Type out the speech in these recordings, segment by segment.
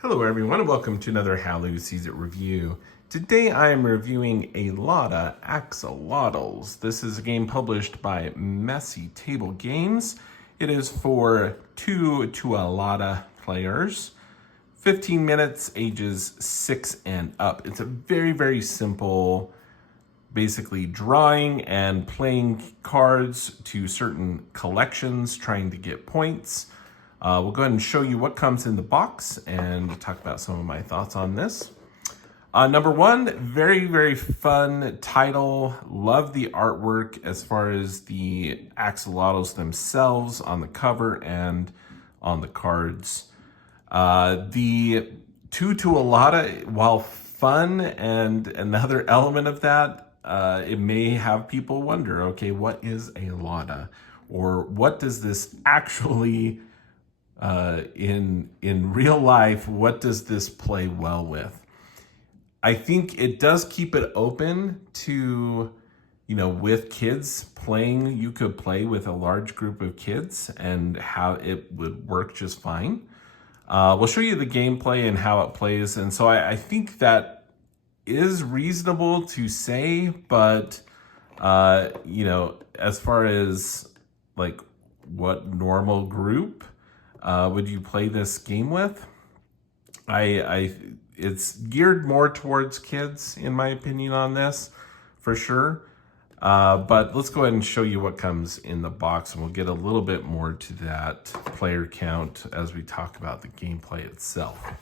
Hello everyone and welcome to another Halloo Sees It review. Today I am reviewing a Lotta Axolotls. This is a game published by Messy Table Games. It is for 2 to a Lotta players. 15 minutes, ages 6 and up. It's a very simple, basically drawing and playing cards to certain collections, trying to get points. We'll go ahead and show you what comes in the box and talk about some of my thoughts on this. Number one, very fun title. Love the artwork as far as the axolotls themselves on the cover and on the cards. The 2 to a Lotta, while fun and another element of that, it may have people wonder, okay, what is a Lotta? Or what does this actually in real life, what does this play well with? I think it does keep it open to, with kids playing. You could play with a large group of kids and how it would work just fine. We'll show you the gameplay and how it plays. And so I think that is reasonable to say, but, as far as like what normal group would you play this game with? It's geared more towards kids, in my opinion, on this, for sure. But let's go ahead and show you what comes in the box, and we'll get a little bit more to that player count as we talk about the gameplay itself.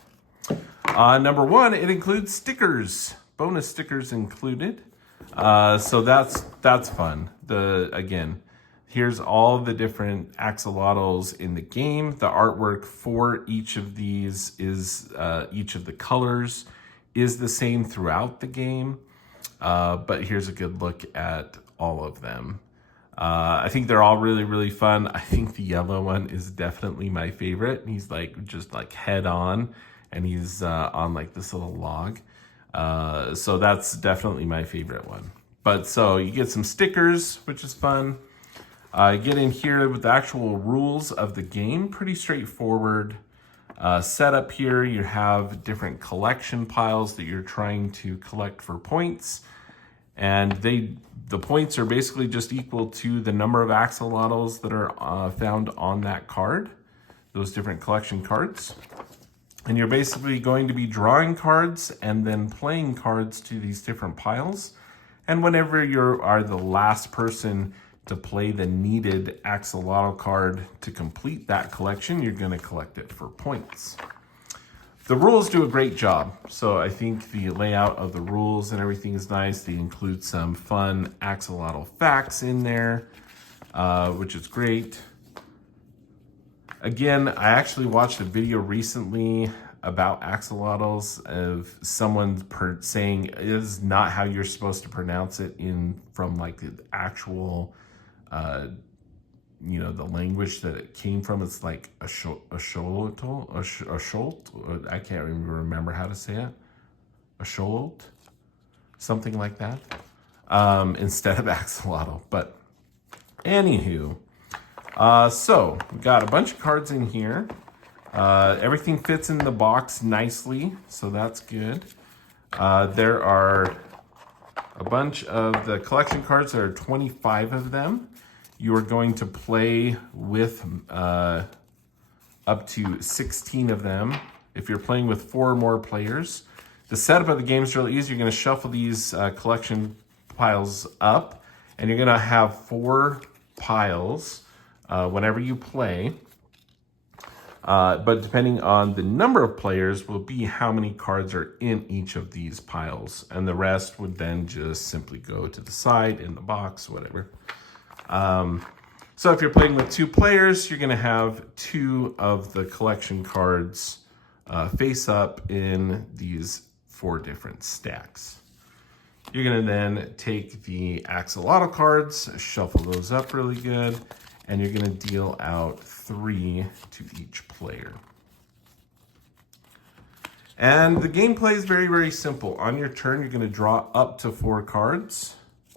Number one, it includes stickers, bonus stickers included. So that's fun. Again, here's all the different axolotls in the game. The artwork for each of these is, each of the colors is the same throughout the game. But here's a good look at all of them. I think they're all really fun. I think the yellow one is definitely my favorite. He's just head on, and he's on this little log. So that's definitely my favorite one. But so you get some stickers, which is fun. Get in here with the actual rules of the game. Pretty straightforward setup here. You have different collection piles that you're trying to collect for points. And the points are basically just equal to the number of axolotls that are found on that card, those different collection cards. And you're basically going to be drawing cards and then playing cards to these different piles. And whenever you are the last person to play the needed axolotl card to complete that collection, you're going to collect it for points. The rules do a great job. So I think the layout of the rules and everything is nice. They include some fun axolotl facts in there, which is great. Again, I actually watched a video recently about axolotls of someone saying it is not how you're supposed to pronounce it from the actual the language that it came from. It's like a axolotl. I can't even remember how to say it. Axolotl, something like that, instead of axolotl. But anywho, so we got a bunch of cards in here. Everything fits in the box nicely, so that's good. There are a bunch of the collection cards. There are 25 of them. You are going to play with up to 16 of them if you're playing with 4 or more players. The setup of the game is really easy. You're going to shuffle these collection piles up, and you're going to have 4 piles whenever you play. But depending on the number of players will be how many cards are in each of these piles. And the rest would then just simply go to the side in the box, whatever. So if you're playing with 2 players, you're going to have 2 of the collection cards face up in these 4 different stacks. You're going to then take the axolotl cards, shuffle those up really good, and you're going to deal out 3 to each player. And the gameplay is very simple. On your turn, you're going to draw up to 4 cards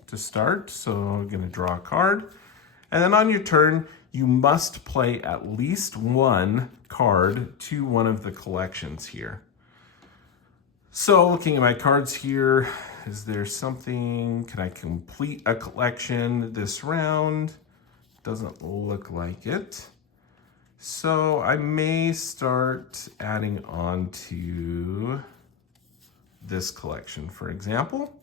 to start. So I'm going to draw a card. And then on your turn, you must play at least one card to one of the collections here. So looking at my cards here, is there something, can I complete a collection this round? Doesn't look like it. So I may start adding on to this collection, for example.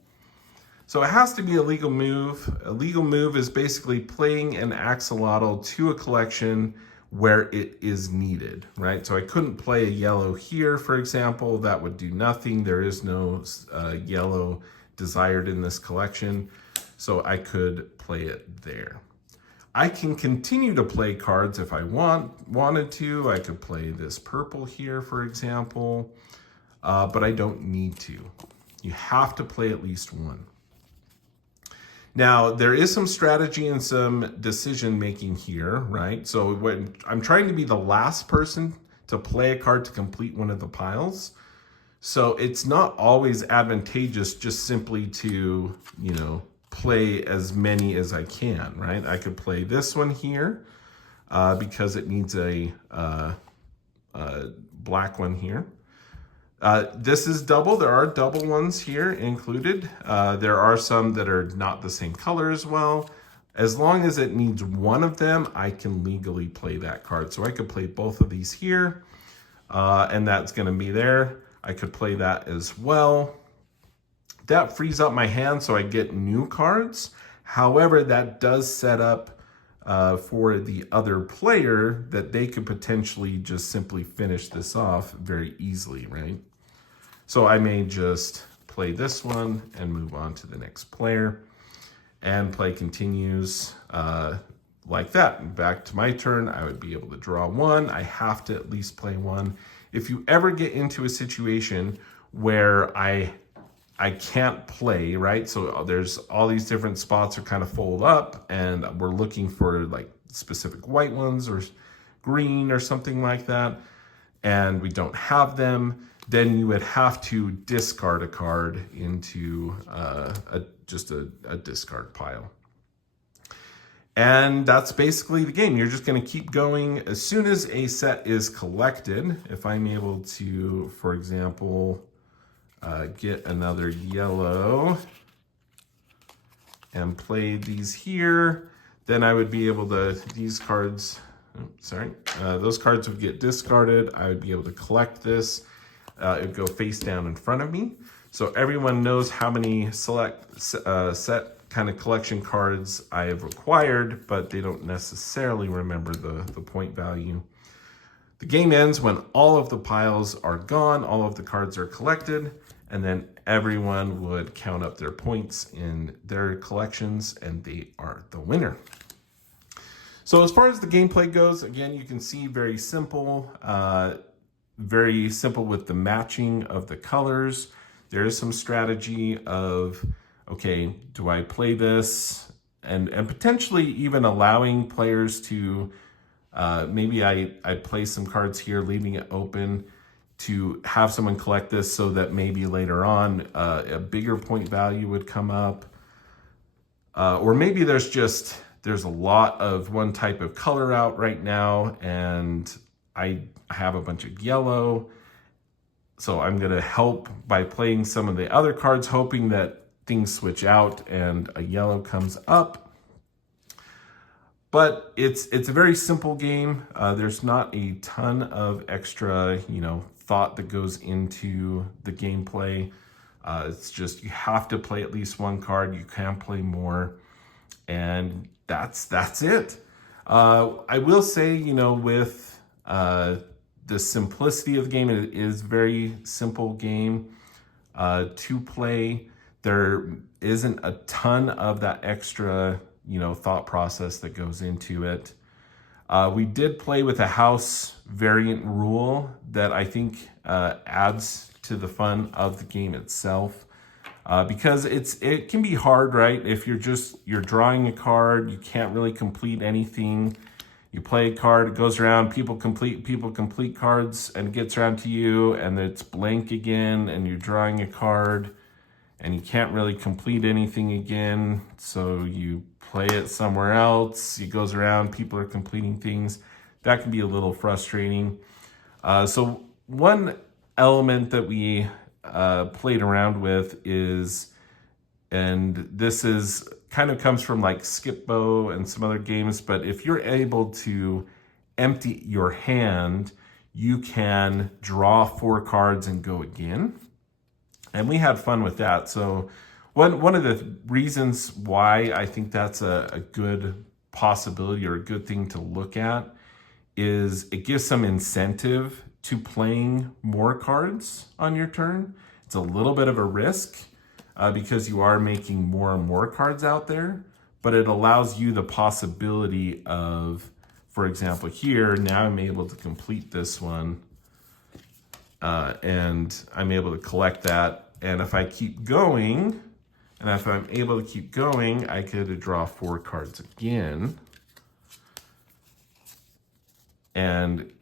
So it has to be a legal move. A legal move is basically playing an axolotl to a collection where it is needed, right? So I couldn't play a yellow here, for example. That would do nothing. There is no yellow desired in this collection, so I could play it there. I can continue to play cards if I wanted to. I could play this purple here, for example, but I don't need to. You have to play at least one. Now, there is some strategy and some decision making here, right? So when I'm trying to be the last person to play a card to complete one of the piles, so it's not always advantageous just simply to, you know, play as many as I can, right? I could play this one here because it needs a black one here. This is double. There are double ones here included. There are some that are not the same color as well. As long as it needs one of them, I can legally play that card. So I could play both of these here, and that's going to be there. I could play that as well. That frees up my hand so I get new cards. However, that does set up for the other player that they could potentially just simply finish this off very easily, right? So I may just play this one and move on to the next player, and play continues like that. Back to my turn, I would be able to draw one. I have to at least play one. If you ever get into a situation where I can't play, right? So there's all these different spots are kind of fold up, and we're looking for like specific white ones or green or something like that, and we don't have them, then you would have to discard a card into just a discard pile. And that's basically the game. You're just going to keep going. As soon as a set is collected, if I'm able to, for example, get another yellow and play these here, then I would be able to, these cards, those cards would get discarded. I would be able to collect this. It would go face down in front of me. So everyone knows how many set kind of collection cards I have acquired, but they don't necessarily remember the point value. The game ends when all of the piles are gone, all of the cards are collected, and then everyone would count up their points in their collections, and they are the winner. So as far as the gameplay goes, again, you can see very simple with the matching of the colors. There is some strategy of, okay, do I play this? And potentially even allowing players to, maybe I play some cards here, leaving it open to have someone collect this so that maybe later on a bigger point value would come up. Or maybe there's a lot of one type of color out right now, and I have a bunch of yellow. So I'm gonna help by playing some of the other cards, hoping that things switch out and a yellow comes up. But it's a very simple game. There's not a ton of extra, thought that goes into the gameplay. It's just, you have to play at least one card. You can play more, and that's it. I will say, with the simplicity of the game, it is a very simple game to play. There isn't a ton of that extra, thought process that goes into it. We did play with a house variant rule that I think adds to the fun of the game itself. Because it can be hard, right? If you're drawing a card, you can't really complete anything. You play a card, it goes around, people complete cards, and it gets around to you, and it's blank again, and you're drawing a card, and you can't really complete anything again, so you play it somewhere else. It goes around, people are completing things. That can be a little frustrating. So one element that we played around with is, and this is kind of comes from like Skip-Bo and some other games, but if you're able to empty your hand, you can draw 4 cards and go again. And we had fun with that. So one of the reasons why I think that's a good possibility or a good thing to look at is it gives some incentive to playing more cards on your turn. It's a little bit of a risk because you are making more and more cards out there, but it allows you the possibility of, for example, here, now I'm able to complete this one and I'm able to collect that. And if I keep going, and if I'm able to keep going, I could draw 4 cards again. And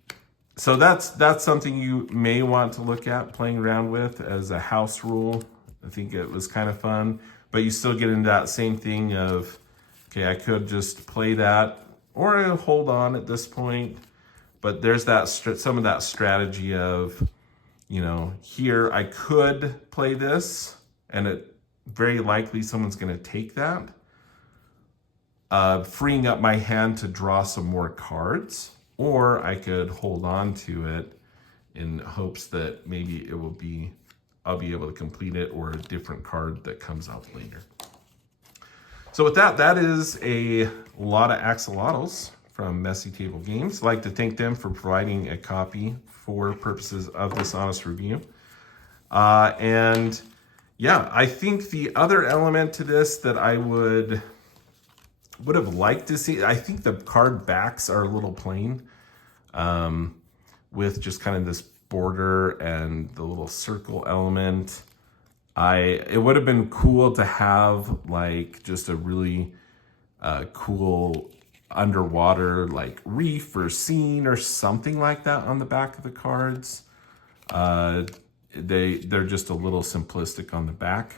so that's something you may want to look at playing around with as a house rule. I think it was kind of fun, but you still get into that same thing of, okay, I could just play that or hold on at this point. But there's that some of that strategy of, you know, here I could play this and it very likely someone's going to take that, freeing up my hand to draw some more cards, or I could hold on to it in hopes that maybe I'll be able to complete it, or a different card that comes out later. So with that, that is a Lotta Axolotls from Messy Table Games. I'd like to thank them for providing a copy for purposes of this honest review. And yeah, I think the other element to this that I would have liked to see, I think the card backs are a little plain with just kind of this border and the little circle element. It would have been cool to have like just a really cool underwater like reef or scene or something like that on the back of the cards. They're just a little simplistic on the back,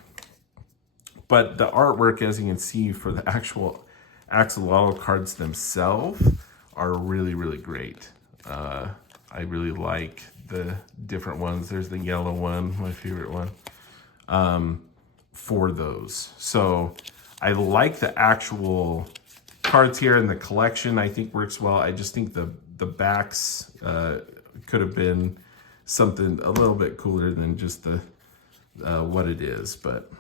but the artwork, as you can see, for the actual axolotl cards themselves are really, really great. I really like the different ones. There's the yellow one, my favorite one, for those. So I like the actual cards here, and the collection I think works well. I just think the backs could have been something a little bit cooler than just the what it is. But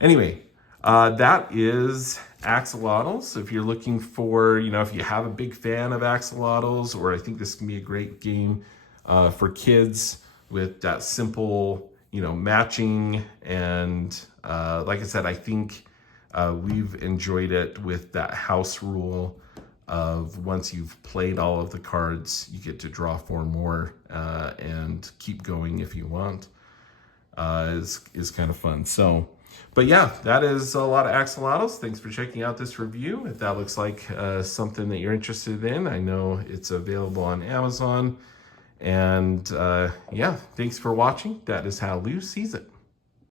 anyway, that is Axolotls. If you're looking for, you know, if you have a big fan of Axolotls, or I think this can be a great game for kids with that simple, you know, matching. And like I said, I think we've enjoyed it with that house rule of once you've played all of the cards, you get to draw 4 more and keep going if you want. Is kind of fun. So, but yeah, that is a lot of Axolotls. Thanks for checking out this review. If that looks like something that you're interested in, I know it's available on Amazon. And yeah, thanks for watching. That is how Lou sees it.